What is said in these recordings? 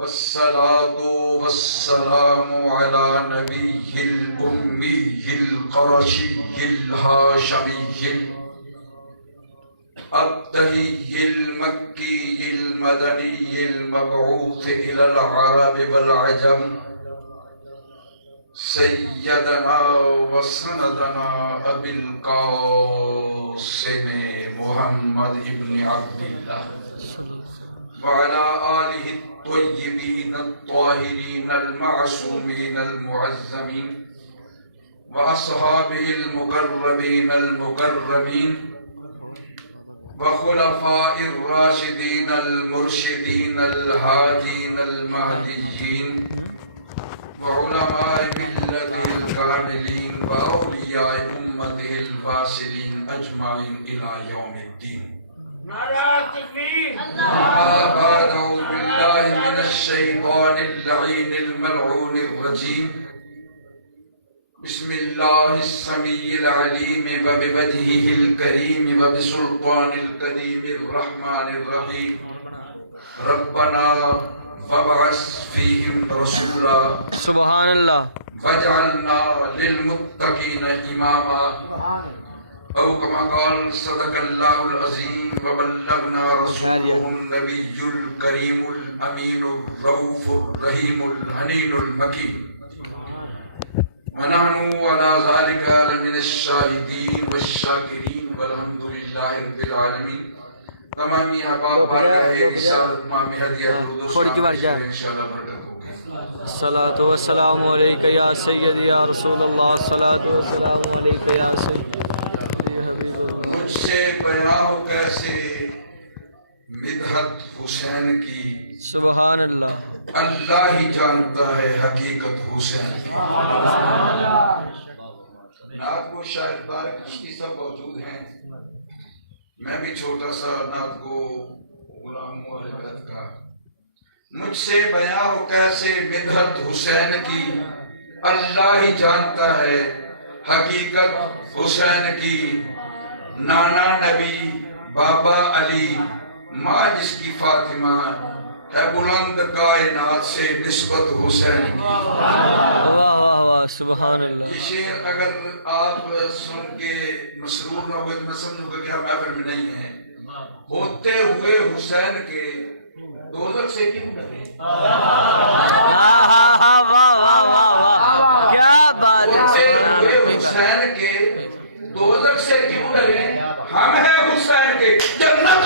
والصلاة والسلام على نبي الأمي القرشي الهاشمي التهي المكي المدني المبعوث إلى العرب والعجم سيدنا وسندنا أبي القاسم محمد ابن عبد الله وعلى آله الطيبين الطاهرين المعصومين المعظمين وأصحابه المقربين المكرمين وخلفاء الراشدين المرشدين الهادين المهديين وعلماء ملته الكاملين وأولياء أمته الفاصلين أجمعين إلى يوم الدين. أعوذ بالله من الشيطان اللعين الملعون الرجيم. بسم الله السميع العليم وبوجهه الكريم وبسلطان القديم الرحمن الرحيم. ربنا فابعث فيهم رسولا سبحان الله واجعلنا للمتقين إماما أو كما قال صدق الله العظيم وبلغنا رسوله النبي الكريم الأمين الرؤوف الرحيم الحنين المكين ونحن على ذلك لمن الشاهدين والشاكرين والحمد لله رب العالمين. تمامی احباب بارگاہ رسالت مامی ہدیہ درود و سلام انشاءاللہ برکت ہوگی. الصلاة والسلام علیکہ یا سیدی یا رسول اللہ. الصلاة والسلام علیکہ یا سیدی. مجھ سے بیان ہو کیسے مدحت حسین کی، سبحان اللہ. اللہ ہی جانتا ہے حقیقت حسین کی. نعت کو شاعر طارق چشتی صاحب موجود ہیں. میں بھی چھوٹا سا نعت کو غلام اہل بیت کا. مجھ سے بیان ہو کیسے مدحت حسین کی، اللہ ہی جانتا ہے حقیقت حسین کی. نانا نبی بابا علی ماں جس کی فاطمہ ہے، بلند کائنات سے نسبت حسین کی. سبحان اللہ. یہ شعر اگر آپ سن کے مسرور نہ ہوئے تو میں سمجھوں گا کہ ہم محفل میں نہیں ہیں. ہوتے ہوئے حسین کے دوزخ سے کیوں ڈرے؟ ہوتے ہوئے حسین کے دوزخ سے کیوں ڈرے؟ ہم ہیں حسین کے جنت.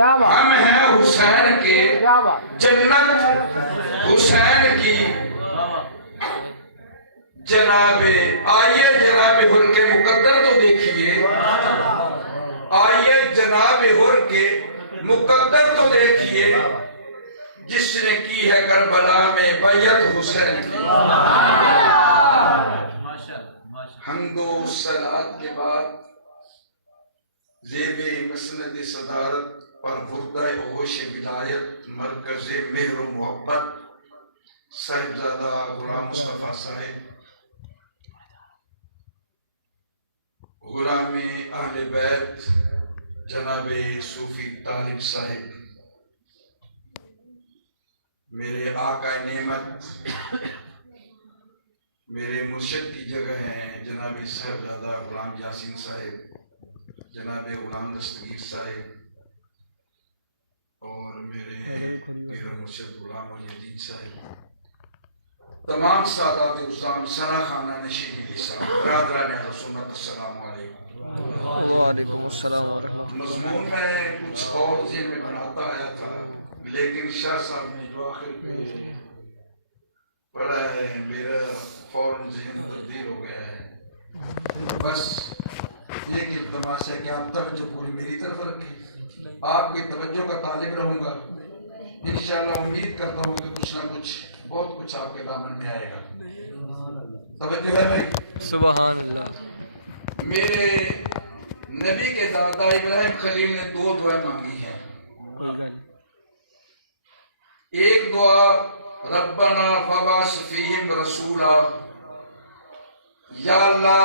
ہم ہیں حسین کے جنت حسین کی. جناب آئیے جناب حر کے مقدر تو دیکھیے، آئیے جناب حر کے مقدر تو دیکھیے، جس نے کی ہے کربلا میں بیعت حسین کی. حمد و صلات کے بعد زیب مسند صدارت پر بردہ ہوش ولایت مرکز مہر و محبت صاحبزادہ غلام مصطفیٰ صاحب، غلام اہل بیت جناب صوفی طالب صاحب، میرے آقا نعمت میرے مرشد کی جگہ ہیں جناب صاحبزادہ غلام یاسین صاحب، جناب غلام دستگیر صاحب، اور میرے مرشد غلام محی الدین صاحب، تمام سادات عظام سرا خانہ نشین صاحب، برادران اہل سنت، السلام علیکم. وعلیکم السلام علیکم. مضمون میں کچھ اور ذہن میں بناتا آیا تھا، لیکن شاہ صاحب نے جو آخر پہ پڑھا ہے میرا فوراً ذہن تبدیل ہو گیا ہے. بس ایک التماس ہے کہ آپ توجہ پوری میری طرف رکھیں، آپ کی توجہ کا طالب رہوں گا. انشاءاللہ امید کرتا ہوں کہ کچھ نہ کچھ بہت کچھ آپ کے دامن میں آئے گا. توجہ ہے بھائی؟ سبحان اللہ. میرے نبی کے دادا ابراہیم خلیل نے دو دعائیں مانگی ہیں. ایک دعا ربنا فبعث فیہم رسولا، یا اللہ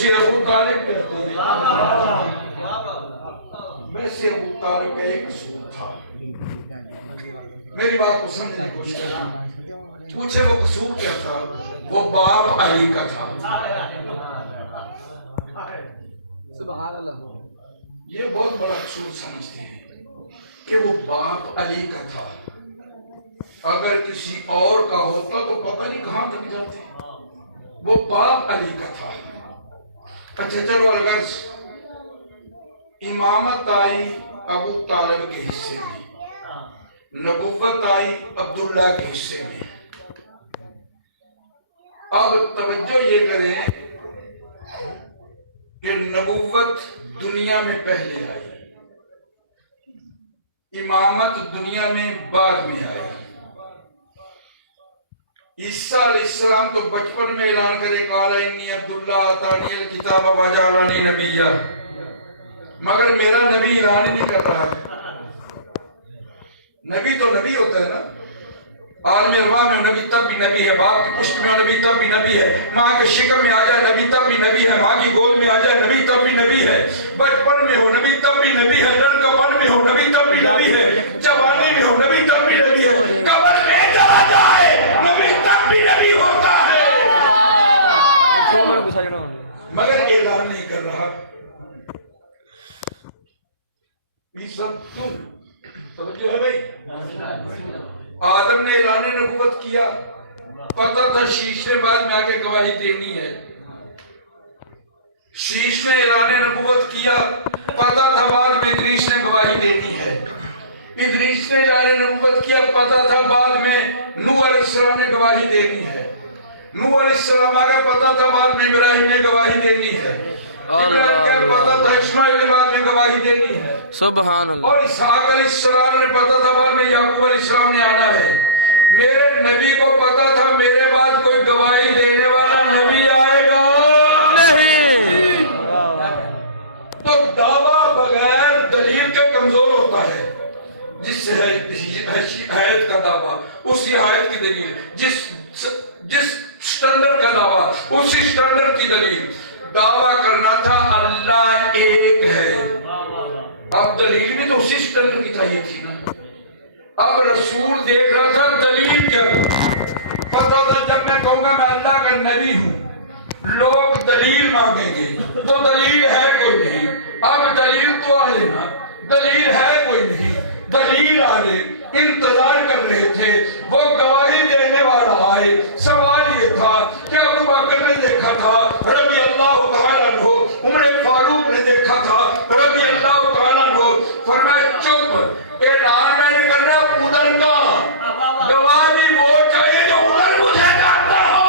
اسے ابو طالب کہتے ہیں. ویسے ابو طالب کا ایک قصور تھا. میری بات کو سمجھنے کی کوشش کرنا. پوچھے وہ قصور کیا تھا؟ وہ باپ علی کا تھا. یہ بہت بڑا قصور سمجھتے ہیں کہ وہ باپ علی کا تھا. اگر کسی اور کا ہوتا تو پتہ نہیں کہاں تک جاتے. وہ باپ علی کا تھا. اچھا چلو الغرض امامت آئی ابو طالب کے حصے میں, نبوت آئی عبداللہ کے حصے میں. اب توجہ یہ کریں کہ نبوت دنیا میں پہلے آئی, امامت دنیا میں بعد میں آئی. عیسیٰ علیہ السلام تو بچپن میں اعلان کرے قال انی عبداللہ آتانی الکتاب وجعلنی نبیّا, مگر میرا نبی اعلان ہی نہیں کر رہا. نبی تو نبی ہوتا ہے نا. عالم ارواح میں نبی تب بھی نبی ہے, باپ کی پشت میں نبی تب بھی نبی ہے, ماں کے شکم میں آ جائے نبی تب بھی نبی ہے, ماں کی گود میں آ جائے نبی تب بھی نبی ہے, بچپن میں ہو نبی تب بھی نبی ہے, لڑکپن میں ہو نبی تب بھی نبی ہے, جوانی میں ہو نبی تب بھی نبی ہے, قبر میں چلا جائے نبی تب بھی نبی ہوتا ہے. مگر اعلان نہیں کر رہا. یہ سب کیوں؟ توجہ ہے بھائی. آدم نے اعلان نبوت کیا, پتہ تھا شیش نے بعد میں آ کے گواہی دینی ہے. شیش نے اعلان نبوت کیا, پتہ تھا بعد میں ادریس نے گواہی دینی ہے. ادریس نے اعلان نبوت کیا, پتہ تھا بعد میں نوح علیہ السلام نے گواہی دینی ہے. نوح علیہ السلام آگے پتہ تھا بعد میں ابراہیم نے گواہی دینی ہے. ابراہیم کے پتہ تھا اسماعیل نے بعد میں گواہی دینی ہے. سبحان اللہ. اور اسحاق علیہ السلام نے پتہ تھا بعد میں یعقوب علیہ السلام نے آنا ہے. میرے نبی کو پتہ تھا میرے بعد کوئی گواہی دینے والا نبی آئے گا نہیں. تو دعویٰ بغیر دلیل کے کمزور ہوتا ہے. جس سے حیات کا دعویٰ اسی حیات کی دلیل, جس سٹینڈرڈ کا دعویٰ اسی سٹینڈرڈ کی دلیل. دعویٰ کرنا تھا اللہ ایک ہے, اب دلیل بھی تو اسی سٹینڈرڈ کی چاہیے تھی نا. اب رسول دیکھ رہا تھا دلیل کیا. پتہ تھا جب میں کہوں گا میں اللہ کا نبی ہوں لوگ دلیل مانگیں گے, تو دلیل ہے کوئی نہیں. اب دلیل تو آ رہے نا, دلیل ہے کوئی نہیں. دلیل آ رہے, انتظار کر رہے تھے وہ گواہی دینے والا آئے. سوال یہ تھا کہ ابو بکر نے دیکھا تھا رضی اللہ تعالیٰ عنہ, عمر فاروق نے دیکھا تھا رضی اللہ تعالیٰ عنہ. فرمایا چپ, اعلان میں یہ کر رہا ادھر کا, گواہی وہ چاہیے جو ادھر مجھے جانتا ہو.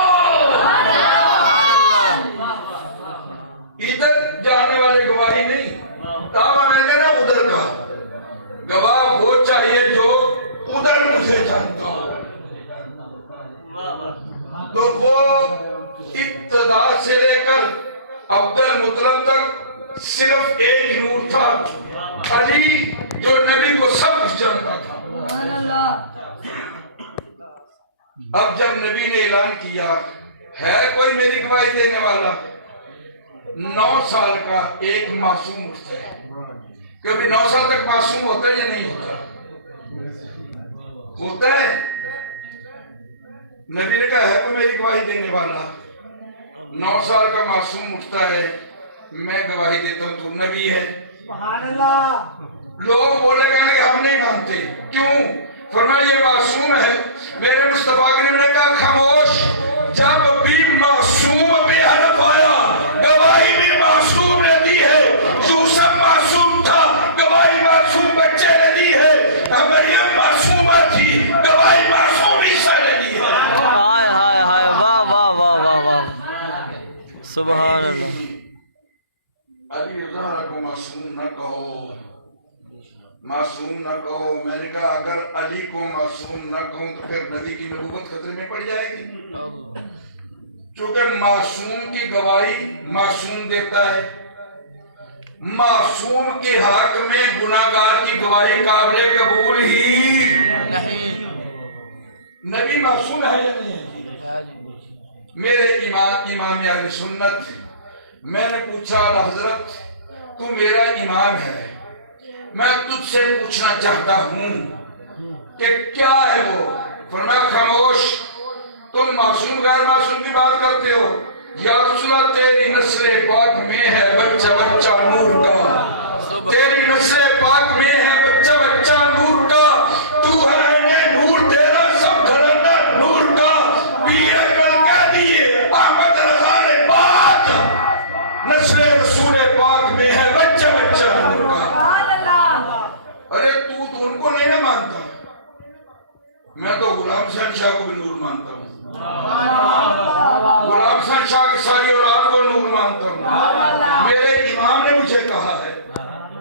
ادھر جانے والے گواہی نہیں, دعویٰ میں کہہ رہا ادھر کا. گواہ وہ چاہیے جو ادھر مجھے جانتا ہو. تو وہ ابتدا سے لے کر افضل مطلب تک صرف ایک نور تھا, علی, جو نبی کو سب کچھ جانتا تھا. اب جب نبی نے اعلان کیا ہے کوئی میری گواہی دینے والا, 9 سال کا ایک معصوم اٹھتا ہے. کبھی 9 سال تک معصوم ہوتا ہے یا نہیں ہوتا؟ ہوتا ہے. نبی نے کہا ہے کوئی میری گواہی دینے والا. 9 سال کا معصوم اٹھتا ہے, میں گواہی دیتا ہوں تو نبی ہے. سبحان اللہ. لوگ بولے گئے کہ ہم نہیں مانتے. کیوں؟ فرمایا یہ معصوم ہے. میرے مصطفیٰ کریم نے کہا خاموش, جب بھی معصوم بھی حرف آیا گواہی بھی معصوم نے دی ہے. یوسف معصوم تھا, گواہی معصوم بچے نے دی ہے. مریم معصومہ تھی, گواہی معصوم عیسیٰ نے دی ہے. ہائے ہائے ہائے, واہ واہ واہ واہ واہ, سبحان اللہ. علی رضا کو معصوم نہ کہو, معصوم نہ کہو. میں نے کہا اگر علی کو معصوم نہ کہوں تو پھر نبی کی نبوت خطرے میں پڑ جائے گی. چونکہ معصوم کی گواہی معصوم دیتا ہے. معصوم کے حق میں گناہگار کی گواہی قابل قبول ہی نہیں. نبی معصوم ہے یا نہیں ہے؟ میرے امام اہل سنت میں نے پوچھا حضرت تو میرا امام ہے، میں تجھ سے پوچھنا چاہتا ہوں کہ کیا ہے وہ؟ فرمایا خاموش، تم معصوم غیر معصوم کی بات کرتے ہو، یا رسول اللہ تیری نسل پاک میں ہے بچہ بچہ نور کا، تیری نسل پاک میں ہے بچہ بچہ نور کا، تو ہے نور، تیرا سب گھرانا نور کا، پیر کل کہہ دیے احمد رضا نے بات، نسل رسول پاک میں ہے بچہ بچہ نور کا۔ ارے تو ان کو نہیں نہ مانتا، میں تو غلام حسین شاہ کو بھی نور مانتا ہوں، غلام حسین شاہ کی ساری اولاد کو نور مانتا ہوں۔ میرے امام نے مجھے کہا ہے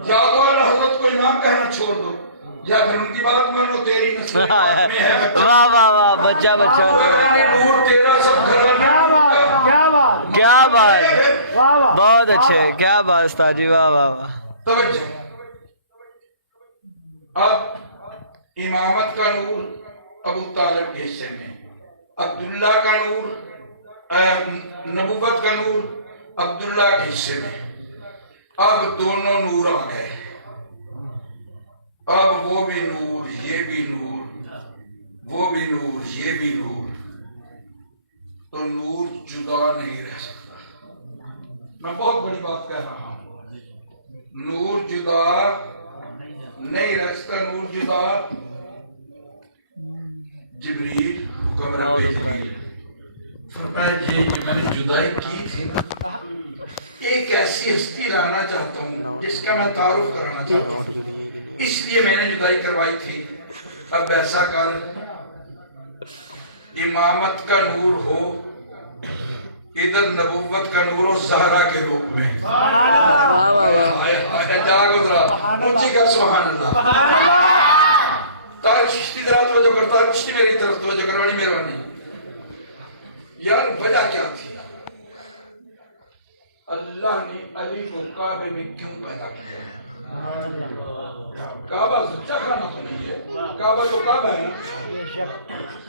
یا تو حضرت کو امام کہنا چھوڑ دو یا پھر ان کی بات مان لو، تیری نسل پاک میں ہے بچہ واہ واہ واہ، بچہ بچہ، نور، تیرا سب گھرانا نور کا۔ کیا بات، بہت اچھے، کیا بات استاد جی، واہ واہ واہ۔ توجہ، اب امامت کا نور ابو طالب کے حصے میں، عبداللہ کا نور، نبوت کا نور عبداللہ کے حصے میں، اب دونوں نور آ گئے، اب وہ بھی نور، یہ بھی نور، وہ بھی نور، یہ بھی نور، تو نور جدا نہیں رہ سکتا۔ میں بہت بڑی بات کہہ رہا ہوں، نور جدا نہیں رہ سکتا، نور جدا۔ جبریل، حکم رب جبریل، فرمایا یہ میں نے جدائی کی تھی نا، ایک ایسی ہستی لانا چاہتا ہوں جس کا میں تعارف کرانا چاہتا ہوں، اس لیے میں نے جدائی کروائی تھی۔ اب ایسا کر امامت کا نور ہو، ادھر نبوت کا نور ہو زہرا کے روپ میں، جاگ ادھرا اونچی کر سبحان اللہ۔ تاریخ چشتی ذرا توجہ کرتا ہے، چشتی میری طرف توجہ کر، بڑی مہربانی یار۔ وجہ کیا تھی؟ اللہ نے علی کو کعبے میں کیوں پیدا کیا؟ کعبہ سچا کھانا تو نہیں ہے، کعبہ تو کعبہ ہے نا۔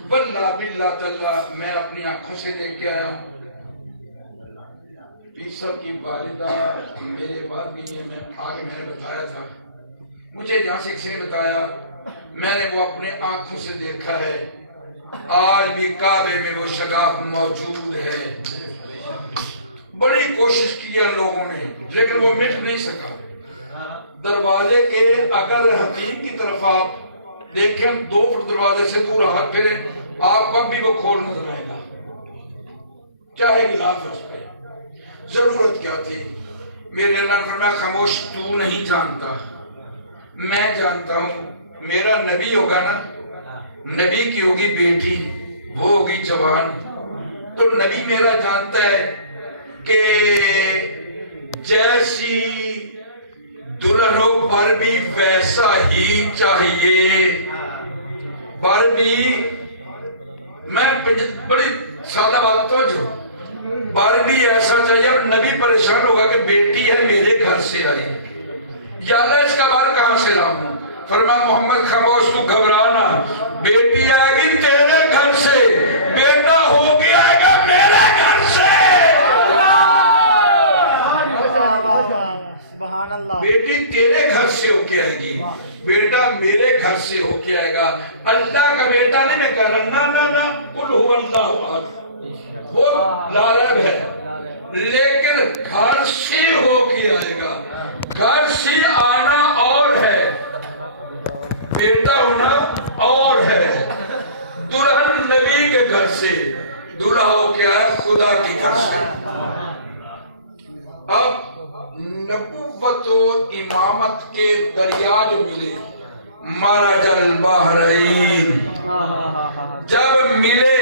واللہ باللہ تاللہ میں اپنی آنکھوں سے دیکھ کے آیا ہوں، پیر صاحب کی والدہ میرے بعد بھی یہ میں آگے میں نے بتایا تھا، مجھے جہاں سے کسی نے بتایا، میں نے وہ اپنے آنکھوں سے دیکھا ہے، آج بھی کعبے میں وہ شگاف موجود ہے۔ بڑی کوشش کی ان لوگوں نے لیکن وہ مٹ نہیں سکا۔ دروازے کے اگر حتیم کی طرف آپ دیکھیں 2 فٹ دروازے سے دور ہاتھ پھیرے، آپ کو بھی وہ کھول نظر آئے گا، چاہے غلاف ہے اس پہ۔ ضرورت کیا تھی؟ میرے اللہ نے فرمایا خاموش، تو نہیں جانتا، میں جانتا ہوں۔ میرا نبی ہوگا نا، نبی کی ہوگی بیٹی، وہ ہوگی جوان، تو نبی میرا جانتا ہے کہ جیسی دلہن ہو پر بھی ویسا ہی چاہیے، پر بھی میں بڑی سادہ بات تو جو پر بھی ایسا چاہیے۔ اب نبی پریشان ہوگا کہ بیٹی ہے میرے گھر سے آئی، یا اللہ اس کا بار کہاں سے لاؤں؟ فرمایا محمد خاموش، تو گھبرانا، بیٹی آئے گی تیرے گھر سے، بیٹا ہو کے آئے گا میرے گھر سے۔ بیٹی تیرے گھر سے ہو کے آئے گی، بیٹا میرے گھر سے ہو کے آئے گا۔ اللہ کا بیٹا نہیں میں کہہ رہا، نا قل هو اللہ احد، وہ لا ریب ہے، لیکن گھر سے ہو کے آئے گا۔ گھر سے آنا اور ہے، بیٹا ہونا اور ہے۔ دلہن نبی کے گھر سے، دلہا ہو کے آئے خدا کی گھر سے۔ اب نبوت و امامت کے دریا جو ملے، مرج البحرین، جب ملے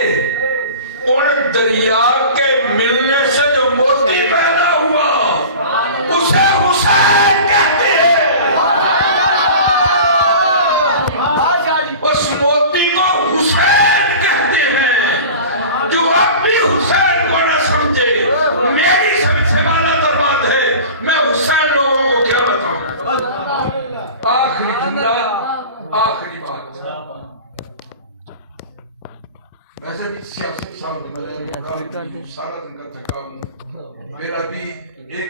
ان دریا کے ملنے سے جو موتی پیدا ہوا اسے حسین کہتے ہیں۔ اس موتی کو حسین کہتے ہیں، جو اب بھی حسین کو نہ سمجھے میری سمجھ سے بالا درباد ہے، میں حسین لوگوں کو کیا بتاؤں۔ آخری جملہ، آخری بات، ویسے بھی سیاسی صاحب سارا دن کا تھکا ہوں، میرا بھی 1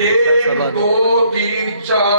1 2 3 4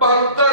72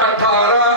18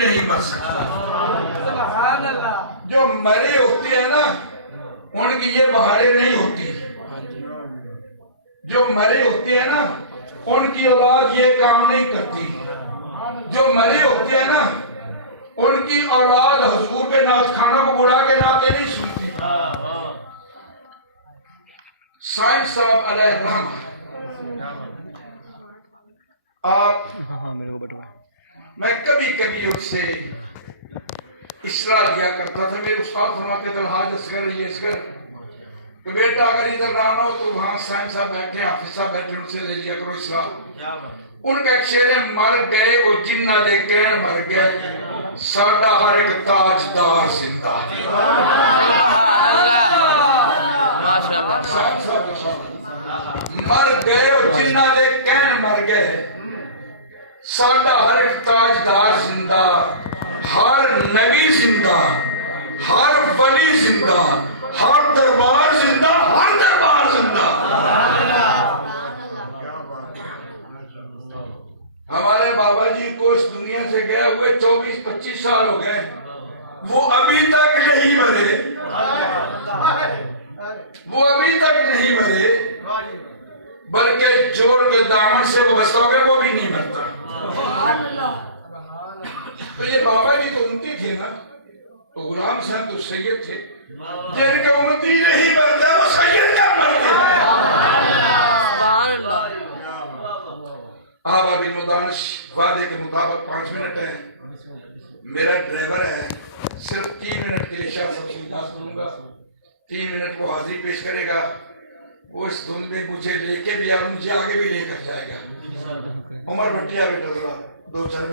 نہیں مر سکتا. سبحان اللہ. جو مرے ہوتے ہیں نا ان کی یہ بہاریں نہیں ہوتی. جو مرے ہوتے ہیں نا ان کی اولاد یہ کام نہیں کرتی. جو مرے ہوتے ہیں نا ان کی اولاد حضور کے ناز خانوں کو بلا کے ناطے نہیں سنتی. سائنس صاحب علیہ الرحمہ آپ میں کبھی کبھی ان سے اصلاح لیا کرتا تھا. میرے استاد فرماتے تھے الحاج اصغر یہ اصغر کہ بیٹا اگر ادھر نہ ہو تو وہاں سائنس صاحب بیٹھے حافظ صاحب بیٹھے ان سے لے لیا کرو اصلاح. ان کا ایک شعر ہے مر گئے وہ جنہ دے کہن مر گئے ساڈا ہر ایک تاجدار زندہ. مر گئے وہ جنہ دے کہن مر گئے ساڈا ہر ایک تاجدار زندہ. ہر نبی زندہ ہر ولی زندہ ہر دربار زندہ ہر دربار زندہ. ہمارے بابا جی کو اس دنیا سے گئے ہوئے 24-25 سال ہو گئے. وہ ابھی تک نہیں مرے. وہ ابھی تک نہیں مرے بلکہ جوڑ کے دامن سے وہ بسو گے وہ بھی نہیں مرتا. تو یہ بابا جی تو امتی تھے نا تو غلام صاحب تو سید تھے. جن کے امتی نہیں مرتے وہ سید کیا مرتے ہیں. آپ ابھی مدانش وعدے کے مطابق 5 منٹ ہیں. میرا ڈرائیور ہے صرف 3 منٹ کے لیے شاہ صاحب سے اجازت کروں گا. 3 منٹ کو حاضری پیش کرے گا. وہ اس دھند میں مجھے لے کے بھی اور مجھے آگے بھی لے کر جائے گا. عمر بھٹیا بیٹا ذرا 2-4 منٹ